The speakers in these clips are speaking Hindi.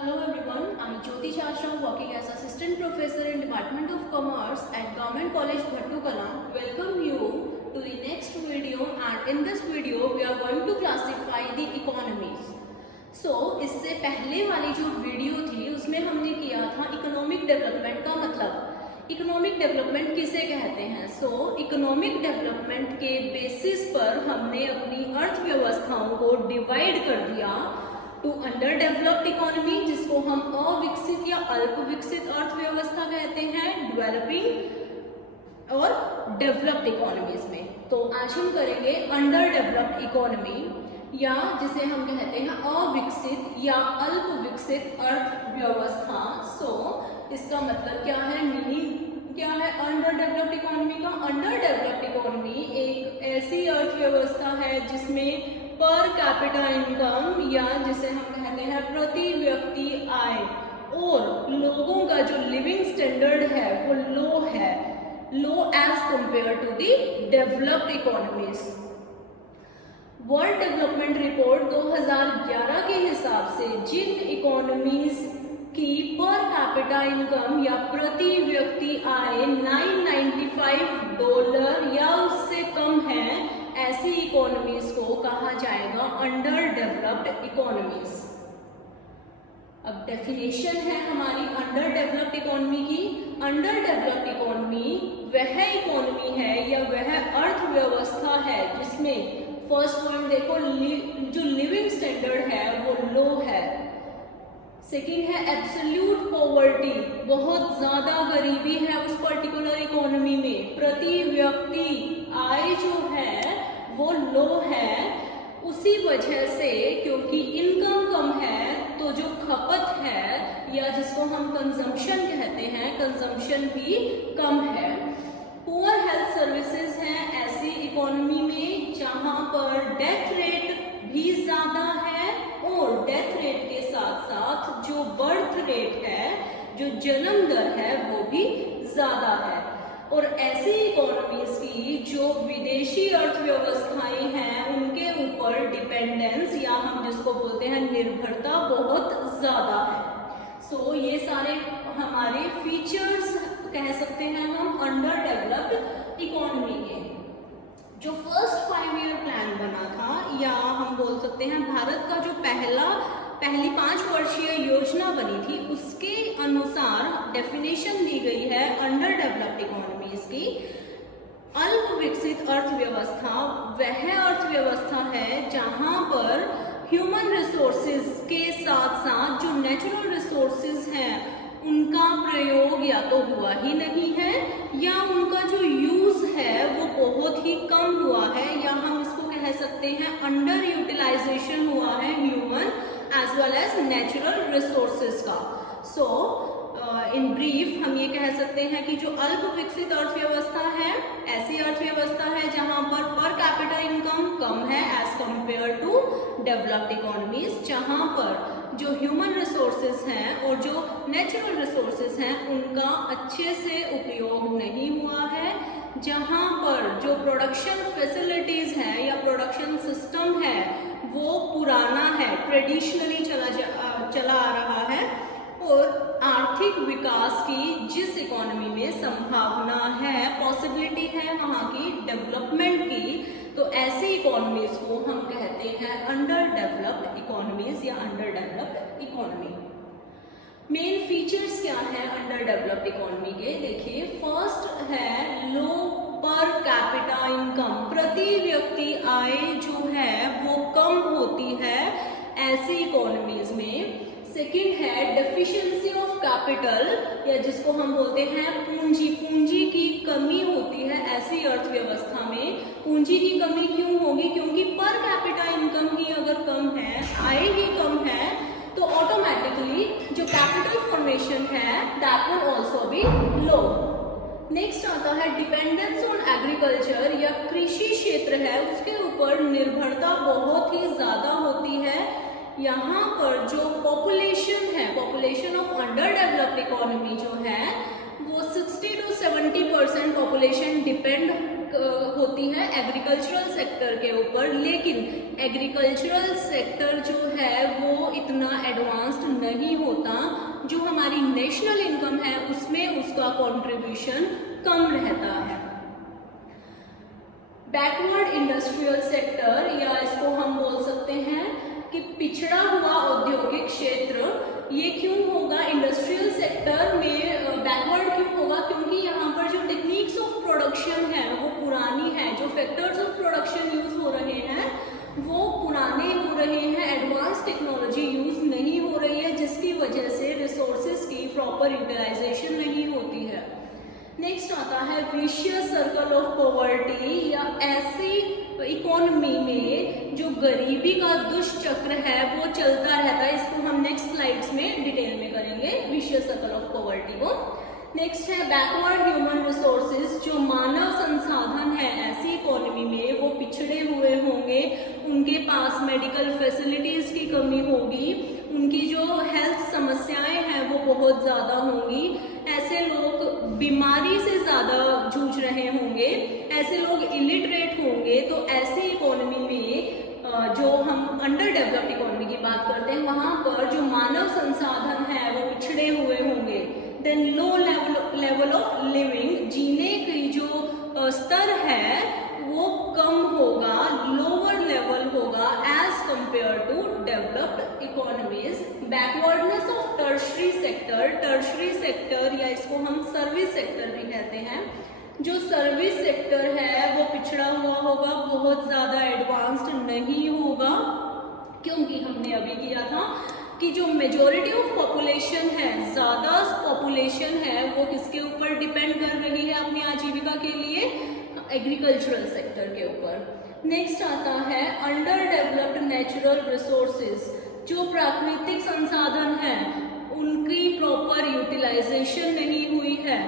Hello everyone, I am Jyoti Shastram working as Assistant Professor in Department of Commerce at Government College Bhattukalam. Welcome you to the next video, and in this video we are going to classify the economies. So इससे पहले वाली जो वीडियो थी उसमें हमने किया था इकोनॉमिक डेवलपमेंट का मतलब। इकोनॉमिक डेवलपमेंट किसे कहते हैं? इकोनॉमिक डेवलपमेंट के बेसिस पर हमने अपनी अर्थव्यवस्थाओं को डिवाइड कर दिया टू अंडर डेवलप्ड इकोनॉमी, जिसको हम अविकसित या अल्प विकसित अर्थव्यवस्था कहते हैं, डेवलपिंग और डेवलप्ड इकोनॉमीज में। तो आज हम करेंगे अंडर डेवलप्ड इकोनॉमी, या जिसे हम कहते हैं अविकसित या अल्प विकसित अर्थव्यवस्था। इसका मतलब क्या है, मीनिंग क्या है अंडर डेवलप्ड इकोनॉमी का? अंडर डेवलप्ड इकोनॉमी एक ऐसी अर्थव्यवस्था है जिसमें पर कैपिटा इनकम, या जिसे हम कहते हैं प्रति व्यक्ति आय, और लोगों का जो लिविंग स्टैंडर्ड है वो लो है, low as compare to the developed economies. World development report 2011 के हिसाब से जिन इकोनॉमीज की पर कैपिटा इनकम या प्रति व्यक्ति आय $995 या उससे कम है, ऐसी इकोनॉमीज को कहा जाएगा अंडर डेवलप्ड इकोनॉमीज। अब डेफिनेशन है हमारी अंडर डेवलप्ड इकोनॉमी की। अंडर डेवलप्ड इकोनॉमी वह इकोनॉमी है या वह अर्थव्यवस्था है जिसमें फर्स्ट पॉइंट देखो, जो लिविंग स्टैंडर्ड है वो लो है। सेकेंड है एब्सोल्यूट पॉवर्टी, बहुत ज्यादा गरीबी है उस पर्टिकुलर इकोनॉमी में। प्रति व्यक्ति आय जो है वो लो है, उसी वजह से क्योंकि इनकम कम है तो जो खपत है या जिसको हम कंजम्पशन कहते हैं, कंजम्पशन भी कम है। पुअर हेल्थ सर्विसेज हैं ऐसी इकोनॉमी में जहां पर डेथ रेट भी ज्यादा है, और डेथ रेट के साथ साथ जो बर्थ रेट है, जो जन्म दर है, वो भी ज्यादा है। और ऐसी इकोनॉमीज की जो विदेशी अर्थव्यवस्थाएं हैं उनके ऊपर डिपेंडेंस, या हम जिसको बोलते हैं निर्भरता, बहुत ज्यादा है। ये सारे हमारे फीचर्स कह सकते हैं हम अंडर डेवलप्ड इकोनॉमी के। जो फर्स्ट 5 ईयर प्लान बना था, या हम बोल सकते हैं भारत का जो पहली 5 वर्षीय योजना बनी थी, उसके अनुसार डेफिनेशन दी गई है अंडर डेवलप्ड इकोनॉमीज की। अल्प विकसित अर्थव्यवस्था वह अर्थव्यवस्था है जहां पर ह्यूमन रिसोर्सेज के साथ साथ जो नेचुरल रिसोर्सेज हैं उनका प्रयोग या तो हुआ ही नहीं है, या उनका जो यूज है वो बहुत ही कम हुआ है, या हम इसको कह सकते हैं अंडर यूटिलाइजेशन हुआ है human as well as natural resources का। इन ब्रीफ हम ये कह सकते हैं कि जो अल्प विकसित अर्थव्यवस्था है ऐसी अर्थव्यवस्था है जहां पर कैपिटा इनकम कम है as compare to developed economies, जहां पर जो ह्यूमन रिसोर्सेज हैं और जो नेचुरल रिसोर्सेज हैं उनका अच्छे से उपयोग नहीं हुआ है, जहां पर जो प्रोडक्शन फैसिलिटीज हैं या प्रोडक्शन सिस्टम है वो पुराना है, ट्रेडिशनली चला आ रहा है, और आर्थिक विकास की जिस इकोनॉमी में संभावना है, पॉसिबिलिटी है वहां की डेवलपमेंट की, तो ऐसी इकोनॉमीज को हम कहते हैं अंडर डेवलप्ड इकोनॉमीज या under developed economy. Main features क्या है अंडर डेवलप्ड इकोनॉमी के? देखिए, फर्स्ट है लो पर कैपिटा इनकम, प्रति व्यक्ति आय जो है वो कम होती है ऐसी इकोनॉमीज में। सेकेंड है डेफिशिएंसी ऑफ कैपिटल, या जिसको हम बोलते हैं पूंजी की कमी होती है ऐसी अर्थव्यवस्था में। पूंजी की कमी क्यों होगी? क्योंकि पर कैपिटा इनकम ही अगर कम है, आय ही कम है, तो ऑटोमेटिकली जो कैपिटल फॉर्मेशन है that will also be low. Next आता है डिपेंडेंस ऑन एग्रीकल्चर, या कृषि क्षेत्र है उसके ऊपर निर्भरता बहुत ही ज्यादा होती है। यहाँ पर जो पॉपुलेशन है, population of under developed economy जो है वो 60 to 70% पॉपुलेशन डिपेंड होती है एग्रीकल्चरल सेक्टर के ऊपर, लेकिन एग्रीकल्चरल सेक्टर जो है वो इतना एडवांस्ड नहीं होता, जो हमारी नेशनल इनकम है उसमें उसका कंट्रीब्यूशन कम रहता है। बैकवर्ड इंडस्ट्रियल सेक्टर, या इसको हम बोल सकते हैं कि पिछड़ा हुआ औद्योगिक क्षेत्र, ये क्यों होगा इंडस्ट्रियल सेक्टर में बैकवर्ड क्यों होगा? क्योंकि यहाँ पर जो टेक्निक्स ऑफ प्रोडक्शन है वो पुरानी है, जो फैक्टर्स ऑफ प्रोडक्शन यूज हो रहे हैं वो पुराने हो रहे हैं, एडवांस टेक्नोलॉजी यूज नहीं हो रही है, जिसकी वजह से रिसोर्सेज की प्रॉपर यूटिलाइजेशन नहीं होती है। नेक्स्ट आता है विशियस सर्कल ऑफ पॉवर्टी, या ऐसी इकोनॉमी में जो गरीबी का दुष्चक्र है वो चलता रहता है। इसको हम नेक्स्ट स्लाइड्स में डिटेल में करेंगे, विशियस सर्कल ऑफ पॉवर्टी को। नेक्स्ट है बैकवर्ड ह्यूमन रिसोर्सेज, जो मानव संसाधन है ऐसी इकोनॉमी में वो पिछड़े हुए होंगे, उनके पास मेडिकल फैसिलिटीज की कमी होगी, उनकी जो हेल्थ समस्याएं हैं वो बहुत ज़्यादा होंगी, ऐसे लोग बीमारी से ज़्यादा जूझ रहे होंगे, ऐसे लोग इलिटरेट होंगे। तो ऐसी इकोनॉमी में जो हम अंडर डेवलप्ड इकोनॉमी की बात करते हैं, वहाँ पर जो मानव संसाधन है वो पिछड़े हुए होंगे। Then low level of living, जीने की जो स्तर है वो कम होगा, लोअर लेवल होगा as compare to developed economies. Backwardness of tertiary sector, या इसको हम सर्विस सेक्टर भी कहते हैं, जो सर्विस सेक्टर है वो पिछड़ा हुआ होगा, बहुत ज़्यादा एडवांस्ड नहीं होगा, क्योंकि हमने अभी किया था कि जो मेजॉरिटी ऑफ पॉपुलेशन है, ज़्यादा पॉपुलेशन है, वो किसके ऊपर डिपेंड कर रही है अपनी आजीविका के लिए? एग्रीकल्चरल सेक्टर के ऊपर। नेक्स्ट आता है अंडर डेवलप्ड नेचुरल रिसोर्सेज, जो प्राकृतिक संसाधन हैं उनकी प्रॉपर यूटिलाइजेशन नहीं हुई है।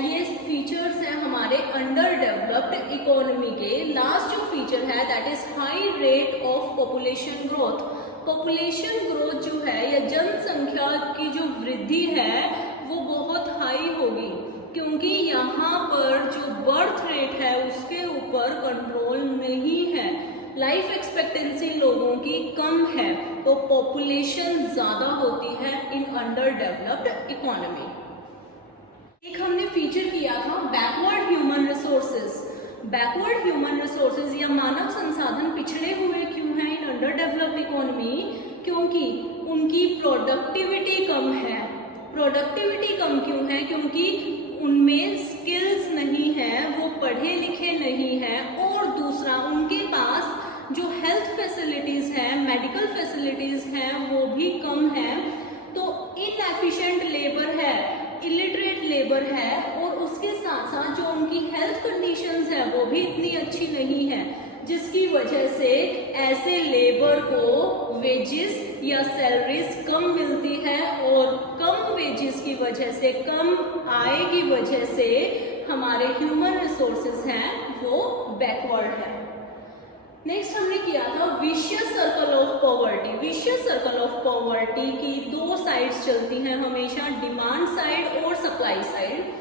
ये फीचर्स हैं हमारे अंडर डेवलप्ड इकोनॉमी के। लास्ट जो फीचर है that is high rate of population growth. Population growth जो है या जनसंख्या की जो वृद्धि है वो बहुत हाई होगी, क्योंकि यहाँ पर जो बर्थ रेट है उसके ऊपर कंट्रोल नहीं है, लाइफ एक्सपेक्टेंसी लोगों की कम है, तो पॉपुलेशन ज़्यादा होती है इन अंडर डेवलप्ड इकोनॉमी। एक हमने फीचर किया था backward human resources. Backward human resources या मानव संसाधन पिछड़े हुए क्यों हैं इन अंडर डेवलप्ड इकोनॉमी? क्योंकि उनकी प्रोडक्टिविटी कम है। प्रोडक्टिविटी कम क्यों है? क्योंकि उनमें स्किल्स नहीं है, वो पढ़े लिखे नहीं हैं, और दूसरा उनके पास जो हेल्थ फैसिलिटीज़ हैं, मेडिकल फैसिलिटीज़ हैं, वो भी कम है। तो इनएफिशिएंट लेबर है, इलिटरेट लेबर है, और उसके साथ साथ जो उनकी हेल्थ कंडीशंस है वो भी इतनी अच्छी नहीं है, जिसकी वजह से ऐसे लेबर को वेजेस या सैलरीज कम मिलती है, और कम वेजेस की वजह से, कम आय की वजह से हमारे ह्यूमन रिसोर्सेज हैं वो बैकवर्ड है। नेक्स्ट हमने किया था vicious circle of poverty. Vicious circle of poverty की दो साइड्स चलती हैं हमेशा, डिमांड साइड और सप्लाई साइड।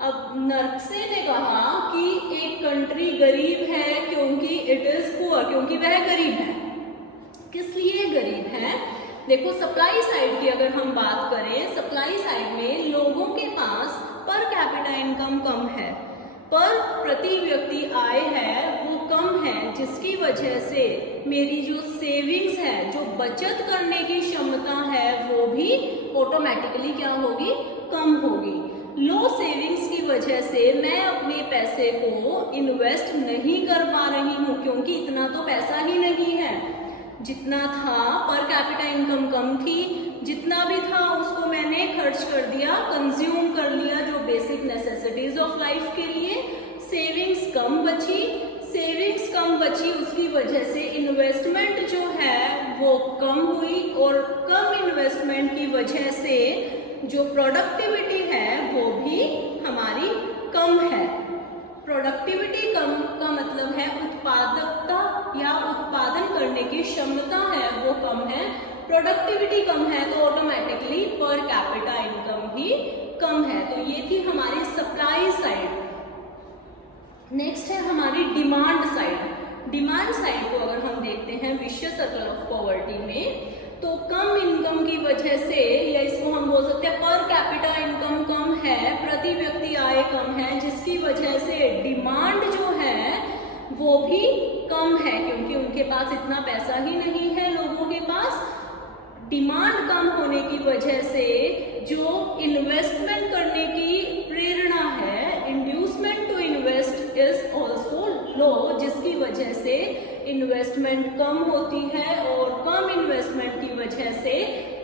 अब नर्से ने कहा कि एक कंट्री गरीब है क्योंकि इट इज पुअर, क्योंकि वह गरीब है। किस लिए गरीब है? देखो सप्लाई साइड की अगर हम बात करें, सप्लाई साइड में लोगों के पास पर कैपिटा इनकम कम है, पर प्रति व्यक्ति आय है वो कम है, जिसकी वजह से मेरी जो सेविंग्स है, जो बचत करने की क्षमता है, वो भी ऑटोमेटिकली क्या होगी? कम होगी। लो सेविंग्स की वजह से मैं अपने पैसे को इन्वेस्ट नहीं कर पा रही हूँ, क्योंकि इतना तो पैसा ही नहीं है। जितना था, पर कैपिटा इनकम कम थी, जितना भी था उसको मैंने खर्च कर दिया, कंज्यूम कर लिया जो बेसिक नेसेसिटीज ऑफ लाइफ के लिए। सेविंग्स कम बची, उसकी वजह से इन्वेस्टमेंट जो है वो कम हुई, और कम इन्वेस्टमेंट की वजह से जो प्रोडक्टिविटी है वो भी हमारी कम है। प्रोडक्टिविटी कम का मतलब है उत्पादकता या उत्पादन करने की क्षमता है वो कम है। प्रोडक्टिविटी कम है तो ऑटोमेटिकली पर कैपिटा इनकम भी कम है। तो ये थी हमारी सप्लाई साइड। नेक्स्ट है हमारी डिमांड साइड। डिमांड साइड को अगर हम देखते हैं विशियस सर्कल ऑफ पॉवर्टी में, तो कम इनकम की वजह से, या इसको हम बोल सकते हैं पर कैपिटा इनकम कम है, प्रति व्यक्ति आय कम है, जिसकी वजह से डिमांड जो है वो भी कम है, क्योंकि उनके पास इतना पैसा ही नहीं है लोगों के पास। डिमांड कम होने की वजह से जो इन्वेस्टमेंट करने की प्रेरणा है, inducement to invest is also low, जिसकी वजह से इन्वेस्टमेंट कम होती है, और कम इन्वेस्टमेंट की वजह से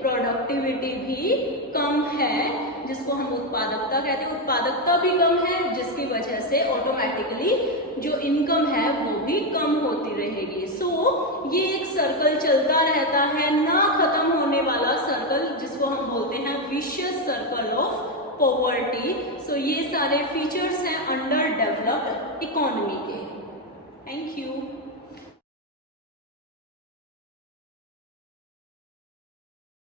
प्रोडक्टिविटी भी कम है, जिसको हम उत्पादकता कहते हैं। उत्पादकता भी कम है, जिसकी वजह से ऑटोमेटिकली जो इनकम है वो भी कम होती रहेगी। सो ये एक सर्कल चलता रहता है, ना खत्म होने वाला सर्कल, जिसको हम बोलते हैं विशियस सर्कल ऑफ पॉवर्टी। सो ये सारे फीचर्स हैं अंडर डेवलप्ड इकोनॉमी के। Thank you.